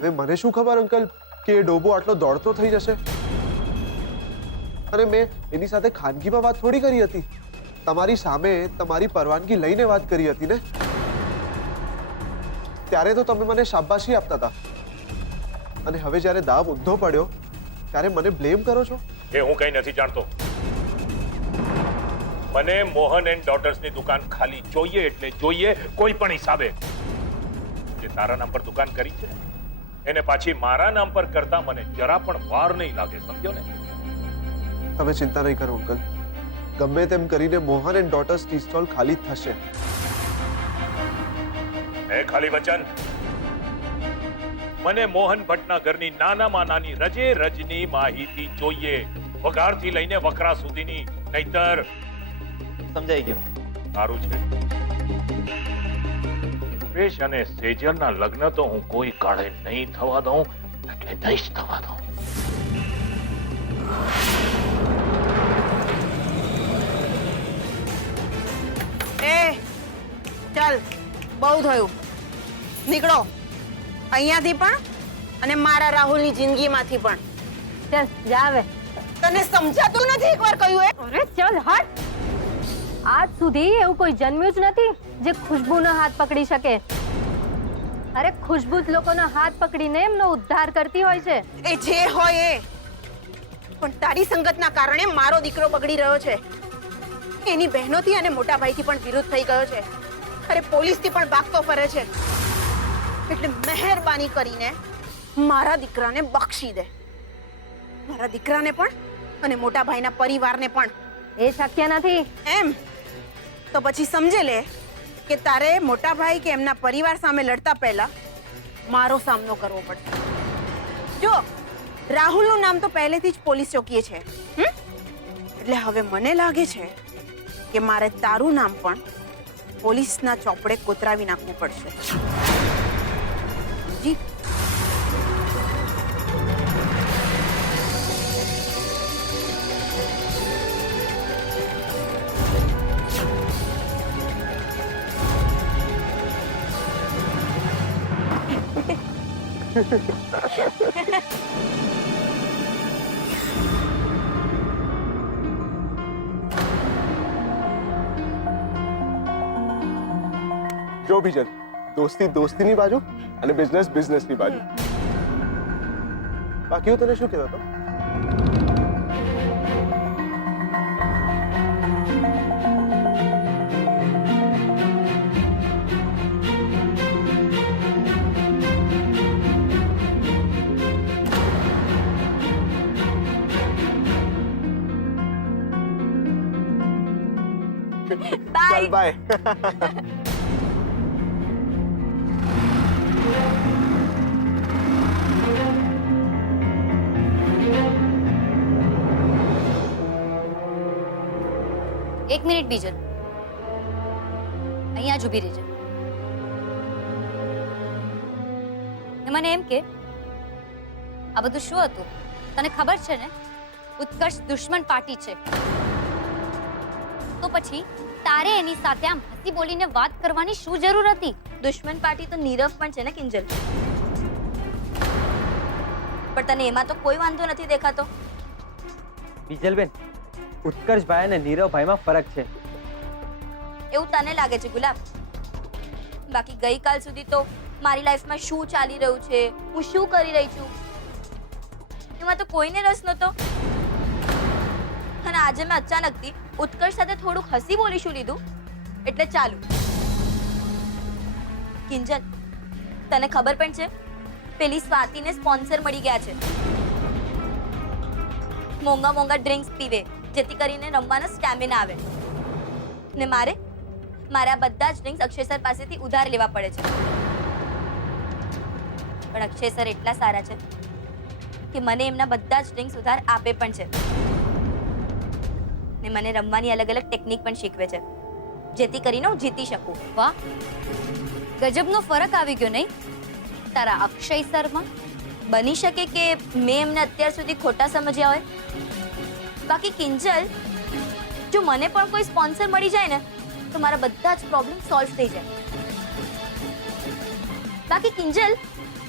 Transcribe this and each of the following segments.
હવે મને શું ખબર અંકલ કે એ ડોબો આટલો દોડતો થઈ જશે. અને મેં એની સાથે ખાનગીમાં વાત થોડી કરી હતી. તમારી સામે તમારી પરવાનગી લઈને વાત કરી હતી ને. ત્યારે તો તમે મને શાબાશી આપતા હતા અને હવે જ્યારે દાવ ઊંધો પડ્યો ત્યારે મને બ્લેમ કરો છો. એ હું કઈ નથી જાણતો. મને મોહન એન્ડ ડોટર્સની દુકાન ખાલી જોઈએ એટલે જોઈએ, કોઈ પણ હિસાબે. જે તારા નામ પર દુકાન કરી છે એને પાછી મારા નામ પર કરતા મને જરા પણ વાર નહીં લાગે, સમજો ને? તમે ચિંતા નહીં કરો અંકલ, ગમે તેમ કરીને Mohan and daughter's tea stall ખાલી થશે. એ ખાલી વચન. મને મોહન ભટ્ટના ઘરની નાનામાં નાની રજે રજની માહિતી જોઈએ, વઘારથી લઈને વકરા સુધીની, નહીતર. સમજાઈ ગયો. સારું છે. રૂપેશ અને સેજલના લગ્ન તો હું કોઈ કાળે નહીં થવા દઉં, એટલે નહીં જ થવા દઉં. ચાલ, બહુ થયું. નીકળો અહીંયાથી પણ અને મારા રાહુલની જિંદગીમાંથી પણ. ચાલ જા હવે. તને સમજાતું નથી એકવાર કહ્યું એ? અરે ચાલ હટ. આજ સુધી એવું કોઈ જન્મ્યું જ નથી જે ખુશ્બુનો હાથ પકડી શકે. અરે ખુશ્બુ જ લોકોનો હાથ પકડીને એમનો ઉદ્ધાર કરતી હોય છે. એ જે હોય એ, પણ તારી સંગતના કારણે મારો દીકરો બગડી રહ્યો છે. એની બહેનોથી અને મોટા ભાઈથી પણ વિરુદ્ધ થઈ ગયો છે. અરે પોલીસથી પણ ભાગતો ફરે છે. એટલે મહેરબાની કરીને મારા દીકરાને બક્ષી દે. મારા દીકરાને પણ અને મોટા ભાઈના પરિવારને પણ. એ શક્ય નથી. એમ તો પછી સમજે લે કે તારે મોટા ભાઈ કે એમના પરિવાર સામે લડતા પહેલા મારો સામનો કરવો પડશે. જો રાહુલનું નામ તો પહેલેથી જ પોલીસ ચોકીએ છે, એટલે હવે મને લાગે છે કે મારે તારું નામ પણ પોલીસના ચોપડે કોતરાવી નાખવું પડશે. જી જો બીજલ, દોસ્તી દોસ્તીની બાજુ અને બિઝનેસ બિઝનેસની બાજુ. બાકી હું તને શું કહેતો હતો? ચાલ બાય. એક મિનિટ બીજલ, અહીંયા જ ઊભી રહેજે. મને એમ કે આ બધું શું હતું? તને ખબર છે ને ઉત્કર્ષ દુશ્મન પાર્ટી છે, તો પછી તારે એની સાથે આમ હસી બોલીને વાત કરવાની શું જરૂર હતી? દુશ્મન પાર્ટી તો નીરવ પણ છે ને કિંજલ, પણ તને એમાં તો કોઈ વાંધો નથી દેખાતો. બીજલબેન, ઉત્કર્ષભાઈ અને નીરવભાઈમાં ફરક છે. એવું તને લાગે છે ગુલાબ? બાકી ગઈકાલ સુધી તો મારી લાઈફમાં શું ચાલી રહ્યું છે, હું શું કરી રહી છું, એમાં તો કોઈને રસ નહોતો. અને આજે મેં અચાનકથી ઉત્કર્ષ સાથે થોડુંક હસી બોલીશું લીધું એટલે ચાલુ. કિંજલ, તને ખબર પણ છે પેલી સ્વાતિને સ્પોન્સર મળી ગયા છે. મોંઘા મોંઘા ડ્રિંક્સ પીવે જેથી કરીને રમવાનો સ્ટેમિના આવે. ને મારે આ બધા જ ડ્રિંક્સ અક્ષય સર પાસેથી ઉધાર લેવા પડે છે. પણ અક્ષય સર એટલા સારા છે કે મને એમના બધા જ ડ્રિંક્સ ઉધાર આપે પણ છે. ને મને રમવાની અલગ અલગ ટેકનિક પણ શીખવે છે જેથી કરીને હું જીતી શકું. વાહ, ગજબનો ફરક આવી ગયો નહીં તારા અક્ષય સરમાં? બની શકે કે મેં એમને અત્યાર સુધી ખોટા સમજ્યા હોય. બાકી કિંજલ, જો મને પણ કોઈ સ્પોન્સર મળી જાય ને તો મારા બધા જ પ્રોબ્લેમ સોલ્વ થઈ જાય. બાકી કિંજલ,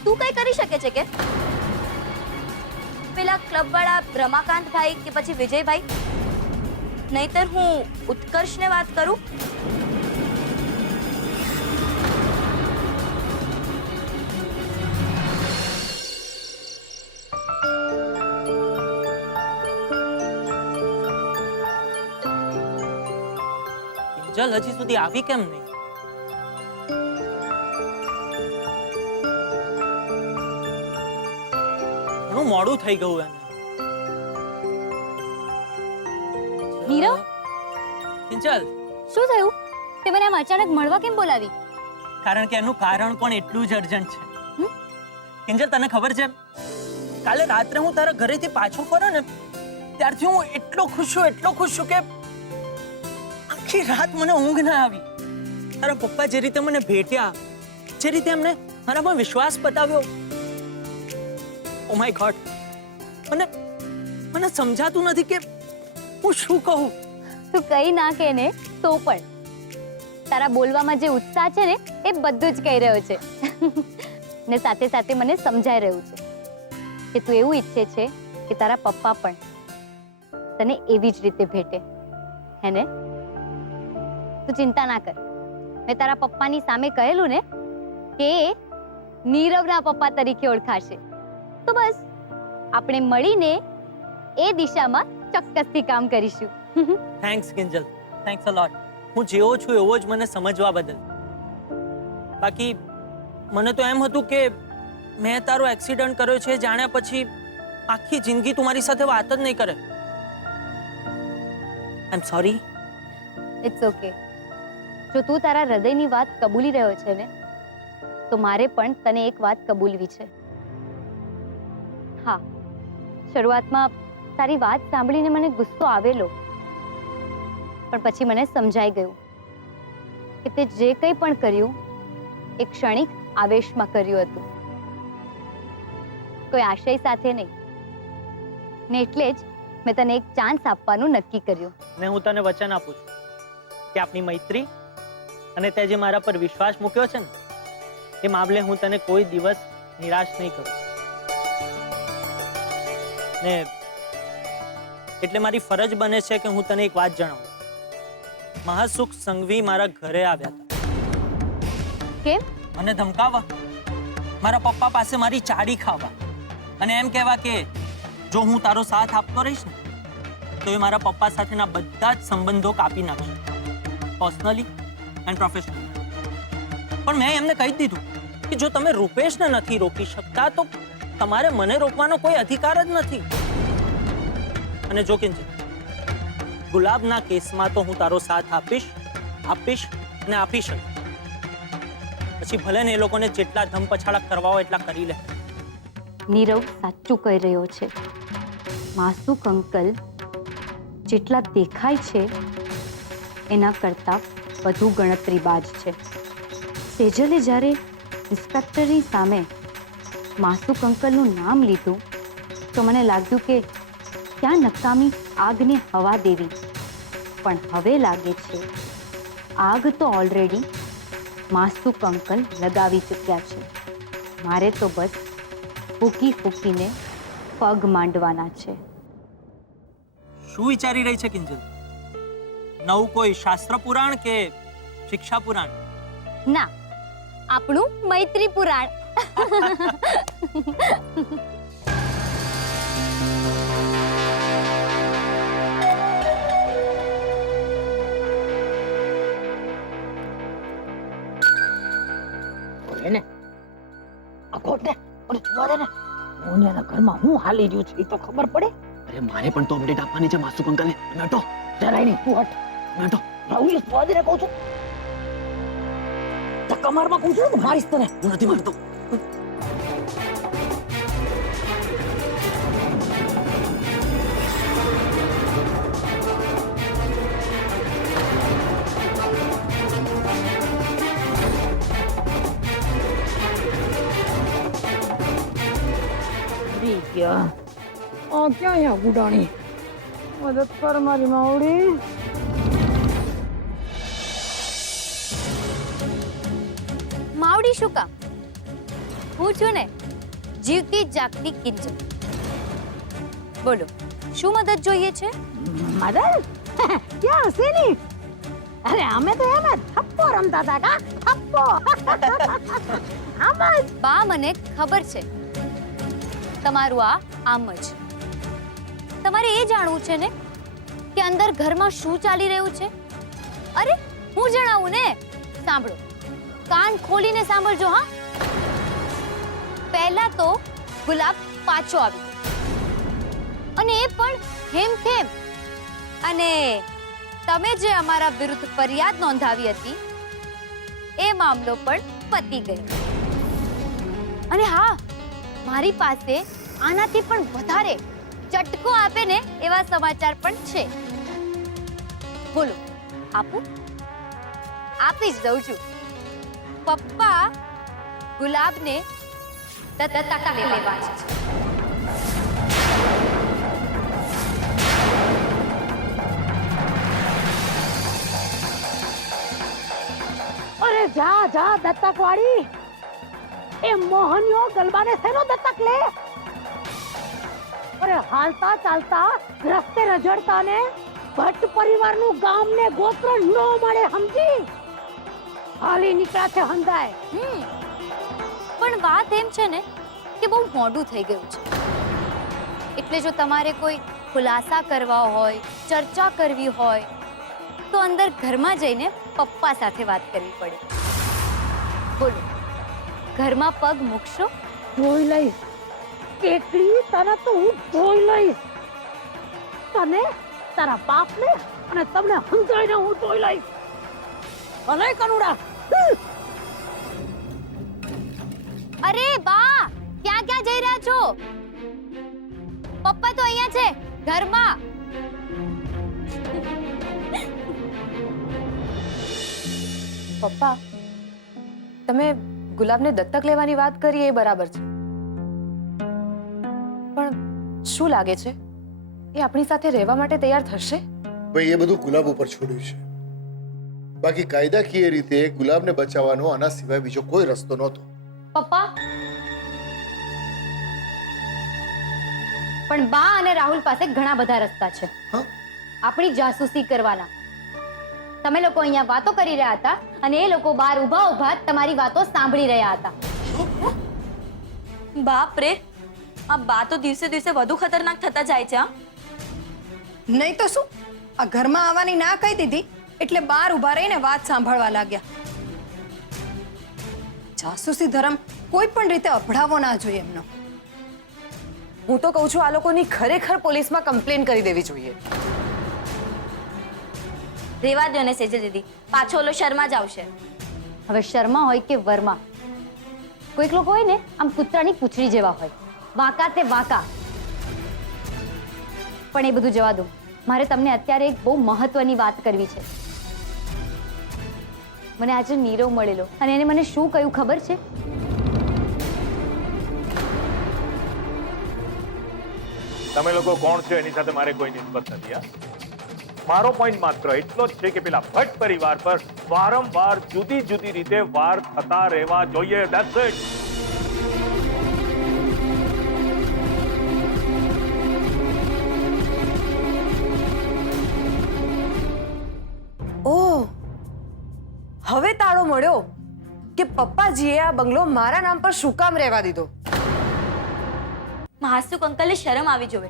તું કઈ કરી શકે છે કે પેલા ક્લબ વાળા રમાકાંત ભાઈ કે પછી વિજયભાઈ? નહીતર હું ઉત્કર્ષને વાત કરું. કિંજલ હજી સુધી આવી કેમ નહીં? ઘણું મોડું થઈ ગયું એને. નીરવ, કિંજલ, શું થયું? તે મને આમ અચાનક મળવા કેમ બોલાવી? કારણ કે એનું કારણ પણ એટલું જ અર્જન્ટ છે. કિંજલ, તને ખબર છે કાલે રાત્રે હું તારા ઘરેથી પાછો ફર્યો ને ત્યારથી હું એટલો ખુશ છું કે આખી રાત મને ઊંઘ ના આવી. તારા પપ્પા જે રીતે મને ભેટ્યા, જે રીતે એમને મારા પર વિશ્વાસ બતાવ્યો, ઓ માય ગોડ, મને સમજાતું નથી કે હું શું કહું. તું કઈ ના કે ને તો પણ તારા બોલવામાં જે ઉત્સાહ છે ને એ બધું જ કહી રહ્યો છે. ને સાથે સાથે મને સમજાઈ રહ્યું છે કે તું એવું ઈચ્છે છે કે તારા પપ્પા પણ તને એવી જ રીતે ભેટે, હે ને? તું ચિંતા ના કર. મેં તારા પપ્પાની સામે કહેલું ને કે નીરવના પપ્પા તરીકે ઓળખાશે. તો બસ આપણે મળીને એ દિશામાં ચોક્કસથી કામ કરીશું. થેન્ક્સ કિંજલ, થેન્ક્સ અ લોટ. હું જેવો છું એવો જ મને સમજવા બદલ. બાકી મને તો એમ હતું કે મેં તારો એક્સિડન્ટ કર્યો છે જાણ્યા પછી આખી જિંદગી તું મારી સાથે વાત જ નહીં કરે. I am sorry. It's okay. જો તું તારા હૃદયની વાત કબૂલી રહ્યો છે ને તો મારે પણ તને એક વાત કબૂલવી છે. હા, શરૂઆતમાં તારી વાત સાંભળીને મને ગુસ્સો આવેલો, પણ પછી મને સમજાઈ ગયું કે તે જે કંઈ પણ કર્યું એ ક્ષણિક આવેશમાં કર્યું હતું, કોઈ આશય સાથે નહીં. ને એટલે જ મેં તને એક ચાન્સ આપવાનું નક્કી કર્યું. ને હું તને વચન આપું છું કે આપણી મૈત્રી અને તે જે મારા પર વિશ્વાસ મૂક્યો છે ને એ મામલે હું તને કોઈ દિવસ નિરાશ નહીં કરું. ને એટલે મારી ફરજ બને છે કે હું તને એક વાત જણાવું. મહાસુખ સંઘવી મારા ઘરે આવ્યા હતા. કેમ? મને ધમકાવવા, મારા પપ્પા પાસે મારી ચાડી ખાવા અને એમ કહેવા કે જો હું તારો સાથ આપતો રહીશ ને તો એ મારા પપ્પા સાથેના બધા જ સંબંધો કાપી નાખશે, પર્સનલી એન્ડ પ્રોફેશનલી. પણ મેં એમને કહી દીધું કે જો તમે રૂપેશને નથી રોકી શકતા તો તમારે મને રોકવાનો કોઈ અધિકાર જ નથી. અને જો કિંજલ, ગુલાબના કેસમાં તો હું તારો સાથ આપીશ અને આપી શકું. પછી ભલે ને એ લોકોને જેટલા ધમપછાડા કરવા હોય એટલા કરી લે. નીરવ સાચું કહી રહ્યો છે. માસુક અંકલ જેટલા દેખાય છે એના કરતા વધુ ગણતરીબાજ છે. સેજલે જ્યારે ઇન્સ્પેક્ટરની સામે માસુક અંકલનું નામ લીધું તો મને લાગ્યું કે ત્યાં નકામી આગને હવા દેવી, પણ હવે લાગે છે આગ તો ઓલરેડી માસુક અંકલ લગાવી ચૂક્યા છે. મારે તો બસ ફૂંકી ફૂંકીને પગ માંડવાના છે. શું વિચારી રહી છે કિંજલ? નવું કોઈ શાસ્ત્ર પુરાણ કે શિક્ષા પુરાણ? ના, આપણું મૈત્રી પુરાણ. એને આ કોટ ને ઓલે જોવા દે ને, હું એના ઘરમાં હું હાલી રહ્યું છે એ તો ખબર પડે. અરે મારે પણ તો અપડેટ આપવાની છે માસુક અંકલને. તમે હટો. જરાય નહીં, તું હટ. તમે હટો. રાહુલ જોવા દે ને કહું છું. તો કમરમાં કહું છું ને મારીશ તને. હું નથી મારતો. ક્યાં યા ગુડાણી, મદદ કર મારી માવડી. માવડી શું કામ? હું છું ને જીવતી જાગતી કિંજલ. બોલો, શું મદદ જોઈએ છે? મદદ ક્યાં હશે ની? અરે અમે તો એમ જ થપ્પો રમતા હતા કા થપ્પો. આમ જ. બા, મને ખબર છે તમારું આ આમ જ. તમારે એ જાણવું છે ને કે અંદર ઘરમાં શું ચાલી રહ્યું છે? અરે હું જણાવું ને. સાંભળો, કાન ખોલીને સાંભળજો. હા, પહેલા તો ગુલાબ પાછો આવી ગયો, અને એ પણ હેમખેમ. અને તમે જે અમારા વિરુદ્ધ ફરિયાદ નોંધાવી હતી એ મામલો પણ પતી ગયો. અને હા, મારી પાસે આનાથી પણ વધારે ચટકો આપે ને એવા સમાચાર પણ છે. બોલો, આપું? આપી જ દઉં છું. પપ્પા ગુલાબને દત્તક લેવા છે. અરે જા જા દત્તક વાળી. એ મોહનિયો ગલબાને શેનો દત્તક લે? અરે હાલતા ચાલતા રસ્તે રજડતા ને ભટ્ટ પરિવારનું ગામ ને ગોત્ર નો મળે, સમજી? હાલી નીકળ્યા છે હંધાય. પણ વાત એમ છે ને કે બહુ મોડું થઈ ગયું છે. એટલે જો તમારે કોઈ ખુલાસા કરવા હોય, ચર્ચા કરવી હોય તો અંદર ઘરમાં જઈને પપ્પા સાથે વાત કરવી પડે. બોલો, ઘરમાં પગ મૂકશો? જોઈ લઈશ એકલી, તને તો હું જોઈ લઈશ. તને, તારા બાપને અને તમને હંધાઈને હું જોઈ લઈશ. ભલે કનુડા. અરે બા, ક્યાં ક્યાં જઈ રહ્યા છો? પપ્પા તો અહીંયા છે ઘરમાં. પપ્પા, તમે ગુલાબને દત્તક લેવાની વાત કરી એ બરાબર છે, પણ શું લાગે છે એ આપણી સાથે રહેવા માટે તૈયાર થશે? ભાઈ, એ બધું ગુલાબ ઉપર છોડ્યું છે. બાકી કાયદાકીય રીતે ગુલાબને બચાવવાનો આના સિવાય બીજો કોઈ રસ્તો નહોતો. પપ્પા, પણ બા અને રાહુલ પાસે ઘણા બધા રસ્તા છે આપણી જાસૂસી કરવાના. તમે લોકો અહીંયા વાતો કરી રહ્યા હતા અને એ લોકો બહાર ઊભા ઊભા તમારી વાતો સાંભળી રહ્યા હતા. બાપ રે, આ બા તો દિવસે દિવસે વધુ ખતરનાક થતા જાય છે. નહીં તો શું, આ ઘરમાં આવવાની ના કહી દીધી એટલે બહાર ઊભા રહીને વાત સાંભળવા લાગ્યા. જાસૂસી ધર્મ કોઈ પણ રીતે અભડાવવો ના જોઈએ એમનો. હું તો કહું છું આ લોકોની ખરેખર પોલીસમાં કમ્પ્લેન કરી દેવી જોઈએ. રેવા દો ને સેજલ દીદી, પાછો ઓલો શર્મા જ આવશે. હવે શર્મા હોય કે વર્મા, કોઈક લોકો હોય ને આમ કૂતરાની પૂંછડી જેવા હોય, વાંકા તે વાંકા. પણ એ બધું જવા દો, મારે તમને અત્યારે એક બહુ મહત્વની વાત કરવી છે. મને આજે નીરવ મળેલો અને એને મને શું કહ્યું ખબર છે? તમે લોકો કોણ છો એની સાથે મારે કોઈ નિસ્બત નથી. મારો પોઈન્ટ માત્ર એટલો જ છે કે પેલા ભટ્ટ પરિવાર પર વારંવાર જુદી જુદી રીતે વાર થતા રહેવા જોઈએ. That's it. ઓહ, હવે તાળો મળ્યો કે પપ્પાજીએ આ બંગલો મારા નામ પર શું કામ રહેવા દીધો. મહાસુક અંકલને શરમ આવી જોવે.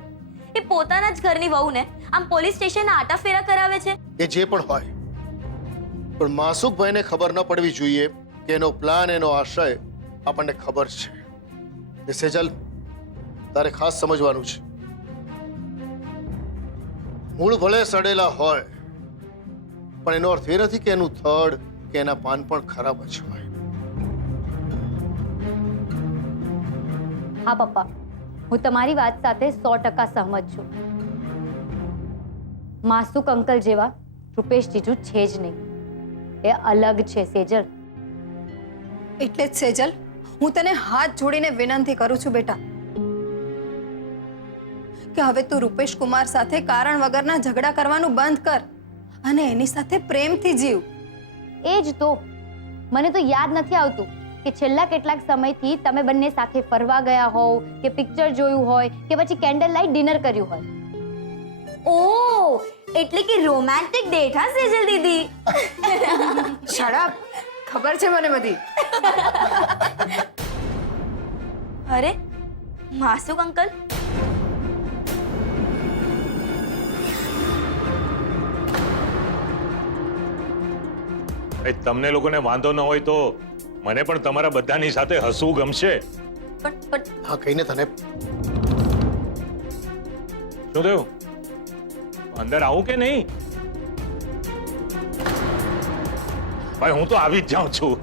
એ પોતાના જ ઘરની વહુને આમ પોલીસ સ્ટેશનના આટા ફેરા કરાવે છે. એ જે પણ હોય, પણ માસુકભાઈને ખબર ન પડવી જોઈએ કે એનો પ્લાન, એનો આશય આપણને ખબર છે. એ સેજલ, તારે ખાસ સમજવાનું છે. મૂળ ભલે સડેલા હોય, પણ એનો અર્થ એ નથી કે એનું થડ કે એના પાન પણ ખરાબ જ હોય. હા પપ્પા, હું તમારી વાત સાથે 100% સહમત છું. માસુક અંકલ જેવા રૂપેશ જીજુ છે જ નહીં, એ અલગ છે સેજલ. એટલે જ સેજલ, હું તને હાથ જોડીને વિનંતી કરું છું બેટા કે હવે તું રૂપેશ કુમાર સાથે કારણ વગરના ઝઘડા કરવાનું બંધ કર અને એની સાથે પ્રેમથી જીવ. એ જ તો મને તો યાદ નથી આવતું કે છેલ્લા કેટલાક સમયથી તમે બંને સાથે ફરવા ગયા હોવ કે પિક્ચર જોયું હોય કે પછી કેન્ડલ લાઇટ ડિનર કર્યું હોય. ઓ એટલે કે રોમેન્ટિક ડેટ હા સેજલ દીદી. શરાબ ખબર છે મને બધી. અરે માસુક અંકલ, તમને લોકોને વાંધો ન હોય તો મને પણ તમારા બધાની સાથે હસવું ગમશે. પણ હા કહીને તને શું થયું? અંદર આવું કે નહીં? ભાઈ હું તો આવી જ જાઉં છું.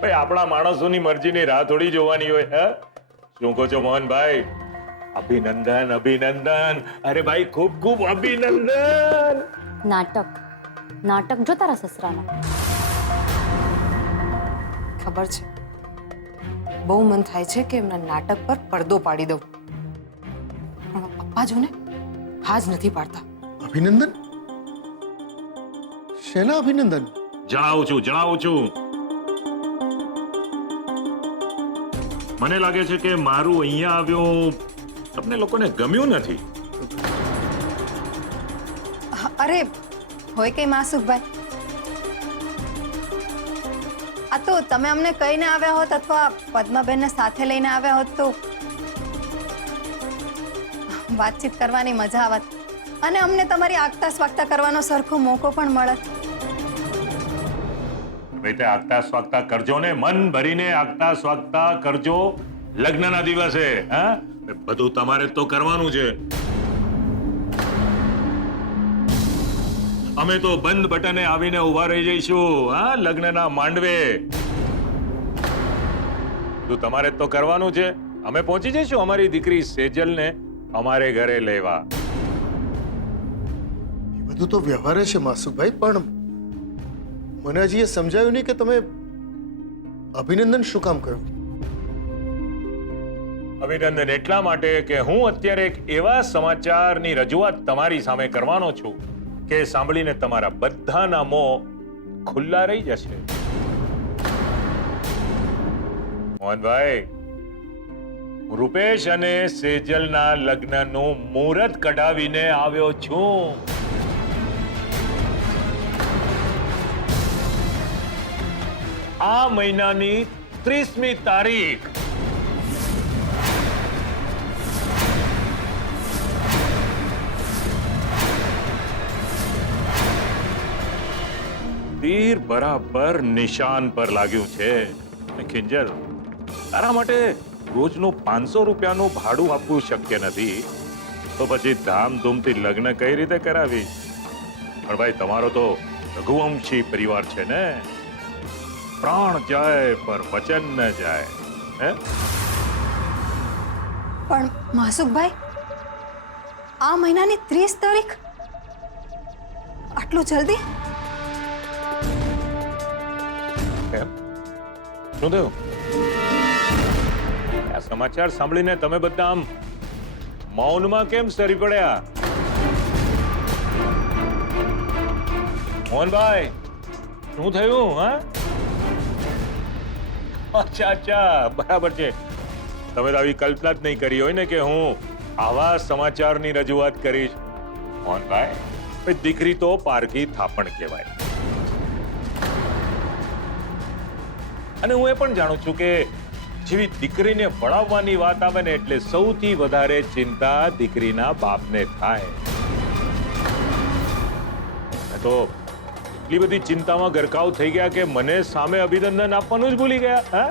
ભાઈ આપણા માણસોની મરજીની રાહ થોડી જોવાની હોય. હે શું કહો છો મોહનભાઈ? અભિનંદન અભિનંદન. અરે ભાઈ ખૂબ ખૂબ અભિનંદન. નાટક જો તારા સસરાના. ખબર છે બહુ મન થાય છે કે એમના નાટક પર પડદો પાડી દઉં, પણ પપ્પા જો ને હા જ નથી પાડતા. અભિનંદન? શેના અભિનંદન? જણાવું છું. મને લાગે છે કે મારું અહીંયા આવ્યો તમને લોકોને ગમ્યું નથી. અરે હોય કઈ માસુકભાઈ, આ તો તમે અમને કહીને આવ્યા હોત અથવા પદ્માબેનને સાથે લઈને આવ્યા હોત તો વાતચીત કરવાની મજા આવત અને અમને તમારી આગતા સ્વાગતા કરવાનો સરખો મોકો પણ મળત. ભાઈ આગતા સ્વાગતા કરજો ને, મન ભરીને આગતા સ્વાગતા કરજો લગ્નના દિવસે. હા બધું તમારે તો કરવાનું છે. અમે તો બંધ બટને આવીને ઉભા રહી જઈશું. હા લગ્નના માંડવે તો તમારે તો કરવાનું છે. અમે પહોંચી જઈશું અમારી દીકરી સેજલને અમારે ઘરે લેવા. એ બધું તો વ્યવહાર છે માસુકભાઈ, પણ મને હજી એ સમજાયું નહીં કે તમે અભિનંદન શું કામ કહ્યું? અભિનંદન એટલા માટે કે હું અત્યારે એક એવા સમાચારની રજૂઆત તમારી સામે કરવાનો છું કે સાંભળીને તમારા બધાના મોં ખુલ્લા રહી જશે. મોહનભાઈ, હું રૂપેશ અને સેજલના લગ્નનું મુહૂર્ત કઢાવીને આવ્યો છું. આ મહિનાની 30મી તારીખ તીર બરાબર નિશાન પર લાગ્યું છે. કિંજલ, તારા માટે રોજનું 500 રૂપિયાનું ભાડું આપવું શક્ય નથી તો પછી ધામધૂમથી લગ્ન કઈ રીતે કરાવી? પણ ભાઈ તમારો તો રઘુવંશી પરિવાર છે ને, પ્રાણ જાય પર વચન ન જાય. હે પણ માસુકભાઈ, આ મહિનાની 30 તારીખ? આટલું જલ્દી? કેમ? શું થયું? આ સમાચાર સાંભળીને તમે બધા આમ મૌનમાં કેમ સરી પડ્યા? મોહનભાઈ, શું થયું? હા અચ્છા બરાબર છે. તમે તો આવી કલ્પના જ નહીં કરી હોય ને કે હું આવા સમાચારની રજૂઆત કરીશ. મોહનભાઈ, દીકરી તો પારકી થાપણ કહેવાય. અને હું એ પણ જાણું છું કે જેવી દીકરીને વળાવવાની વાત આવે ને એટલે સૌથી વધારે ચિંતા દીકરીના બાપને થાય. તો એટલી બધી ચિંતામાં ગરકાવ થઈ ગયા કે મને સામે અભિનંદન આપવાનું જ ભૂલી ગયા. હા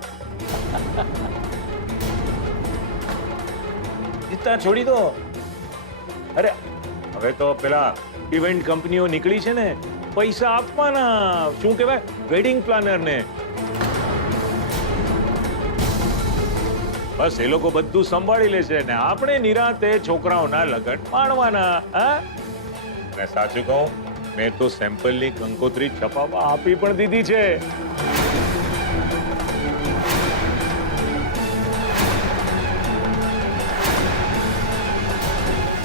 ચિંતા છોડી દો. અરે હવે તો પેલા ઇવેન્ટ કંપનીઓ નીકળી છે ને, પૈસા આપવાના. શું કહેવાય? વેડિંગ પ્લાનર ને. બસ એ લોકો બધું સંભાળી લેશે ને આપણે નિરાંતે છોકરાઓના લગ્ન માણવાના. હા મેં સાચું કહું, મેં તો સેમ્પલની કંકોત્રી છપાવવા આપી પણ દીધી છે.